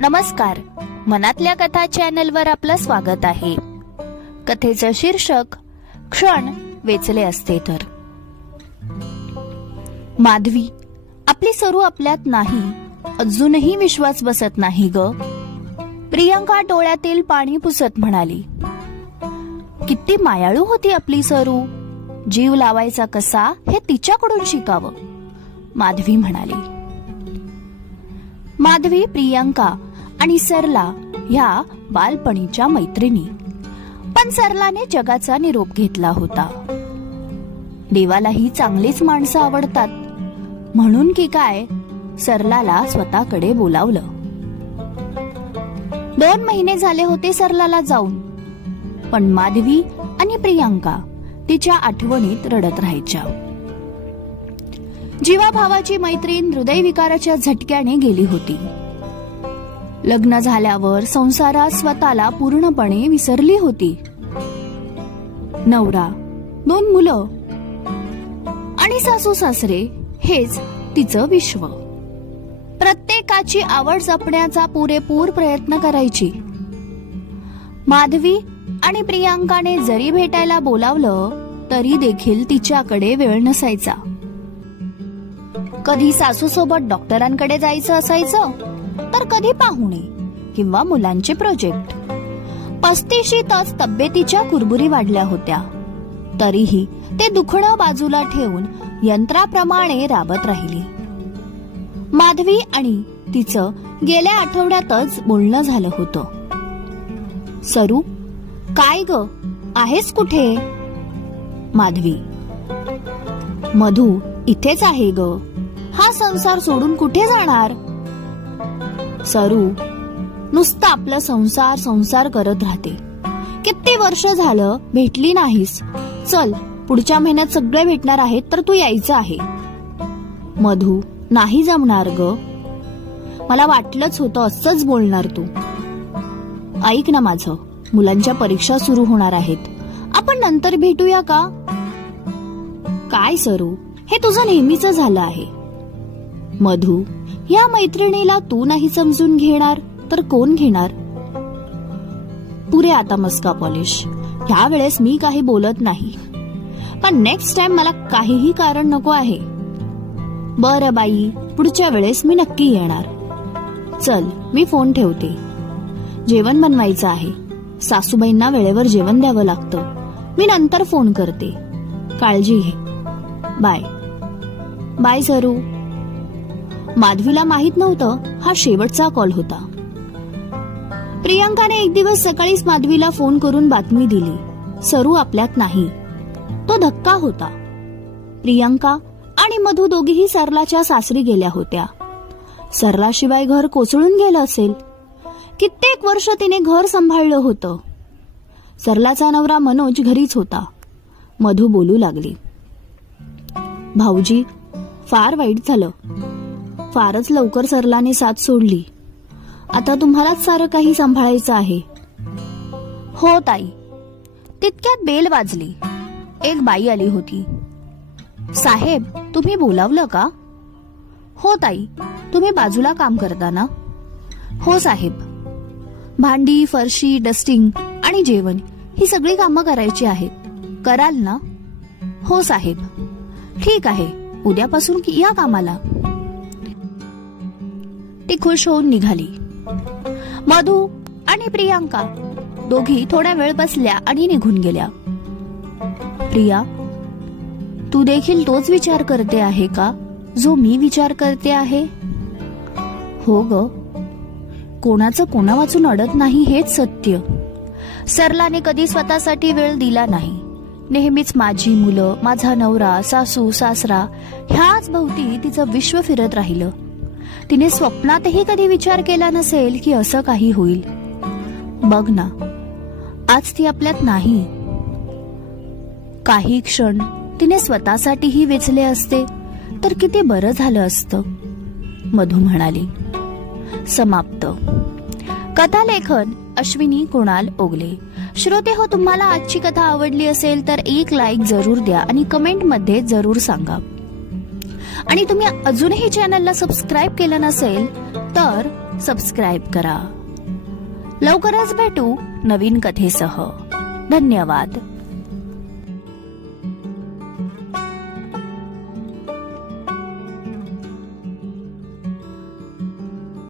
नमस्कार, मनातल्या कथा चॅनलवर आपलं स्वागत आहे. कथेचं शीर्षक क्षण वेचले असते तर. माधवी, आपली सरू आपल्यात नाही, अजूनही विश्वास बसत नाही ग. प्रियंका डोळ्यातील पाणी पुसत म्हणाली. किती मायाळू होती आपली सरू, जीव लावायचा कसा हे तिच्याकडून शिकावं, माधवी म्हणाली. माधवी, प्रियंका आणि सरला ह्या बालपणीच्या मैत्रिणी. पण सरलाने जगाचा निरोप घेतला होता. देवालाही चांगलीच माणसं आवडतात म्हणून की काय सरलाला स्वतःकडे बोलावलं. 2 महिने झाले होते सरलाला जाऊन, पण माधवी आणि प्रियंका तिच्या आठवणीत रडत राहायच्या. जीवाभावाची मैत्रीण हृदयविकाराच्या झटक्याने गेली होती. लग्न झाल्यावर संसारात स्वतःला पूर्णपणे विसरली होती. नवरा, 2 मुलं आणि सासू सासरे हेच तिचं विश्व. प्रत्येकाची आवड जपण्याचा पुरेपूर प्रयत्न करायची. माधवी आणि प्रियंकाने जरी भेटायला बोलावलं तरी देखील तिच्याकडे वेळ नसायचा. कधी सासू सोबत डॉक्टरांकडे जायचं असायचं, तर कधी पाहुणे किंवा मुलांचे प्रोजेक्ट. 35शीतच तब्येतीच्या कुरबुरी वाढल्या होत्या, तरीही ते दुखणं बाजूला ठेवून यंत्राप्रमाणे राबत राहिली. माधवी आणि तिचं गेल्या आठवड्यातच बोलणं झालं होतं. सरू, काय ग, आहेस कुठे? माधवी, मधू, इथेच आहे ग. हा संसार सोडून कुठे जाणार? सरू, नुसतं आपलं संसार संसार करत राहते. किती वर्ष झालं भेटली नाहीस. चल, पुढच्या महिन्यात सगळे भेटणार आहेत तर तू यायचं आहे. मधू, नाही जमणार ग. मला वाटलंच होतं असंच बोलणार तू. ऐक ना माझं, मुलांच्या परीक्षा सुरू होणार आहेत, आपण नंतर भेटूया का? काय सरू, हे तुझं नेहमीच झालं आहे. मधू, या मैत्रिणीला तू नाही समजून घेणार तर कोण घेणार? पुरे आता मस्का पॉलिश. ह्या वेळेस मी काही बोलत नाही, पण नेक्स्ट टाइम मला काहीही कारण नको आहे. बरं बाई, पुढच्या वेळेस मी नक्की येणार. चल, मी फोन ठेवते. जेवण बनवायचं आहे. सासूबाईंना वेळेवर जेवण द्यावं लागतं. मी नंतर फोन करते. काळजी घे. बाय. बाय सरू. माधवीला माहित नव्हतं हा शेवटचा कॉल होता. प्रियंकाने एक दिवस सकाळीच माधवीला फोन करून बातमी दिली, सरू आपल्यात नाही. तो धक्का होता. प्रियंका आणि मधू दोघीही सरलाच्या सासरी गेल्या होत्या. सरलाशिवाय घर कोसळून गेलं असेल. कित्येक वर्ष तिने घर सांभाळलं होतं. सरलाचा नवरा मनोज घरीच होता. मधू बोलू लागली. भाऊजी, फार वाईट झालं. फारच लवकर सरलाने साथ सोडली. आता तुम्हालाच सारं काही सांभाळायचं आहे. हो ताई. तितक्यात बेल वाजली. एक बाई आली होती. साहेब, तुम्ही बोलावलं का? हो ताई, तुम्ही बाजूला काम करता ना? हो साहेब. भांडी, फरशी, डस्टिंग आणि जेवण ही सगळी कामं करायची आहेत. कराल ना? हो साहेब. ठीक आहे, उद्यापासून या कामाला. ती खुश होऊन निघाली. मधू आणि प्रियंका दोघी थोडा वेळ बसल्या आणि निघून गेल्या. प्रिया, तू देखील तोच विचार करते आहे का जो मी विचार करते आहे? हो ग, कोणाचं कोणा वाचून अडत नाही हेच सत्य. सरलाने कधी स्वतःसाठी वेळ दिला नाही. नेहमीच माझी मुलं, माझा नवरा, सासू सासरा ह्याच भोवती तिचं विश्व फिरत राहिलं. तिने स्वप्नातही कधी विचार केला नसेल की असं काही होईल. बघ ना, आज ती आपल्यात नाही. काही क्षण तिने स्वतःसाठीही वेचले असते तर किती बरं झालं असतं, मधू म्हणाली. समाप्त. कथा लेखन अश्विनी कुणाल ओगले. श्रोते हो, तुम्हाला आजची कथा आवडली असेल तर एक लाईक जरूर द्या आणि कमेंट मध्ये जरूर सांगा. आणि तुम्ही अजूनही चॅनलला सबस्क्राईब केलं नसेल तर सबस्क्राईब करा. लवकरच भेटू नवीन कथेसह. धन्यवाद.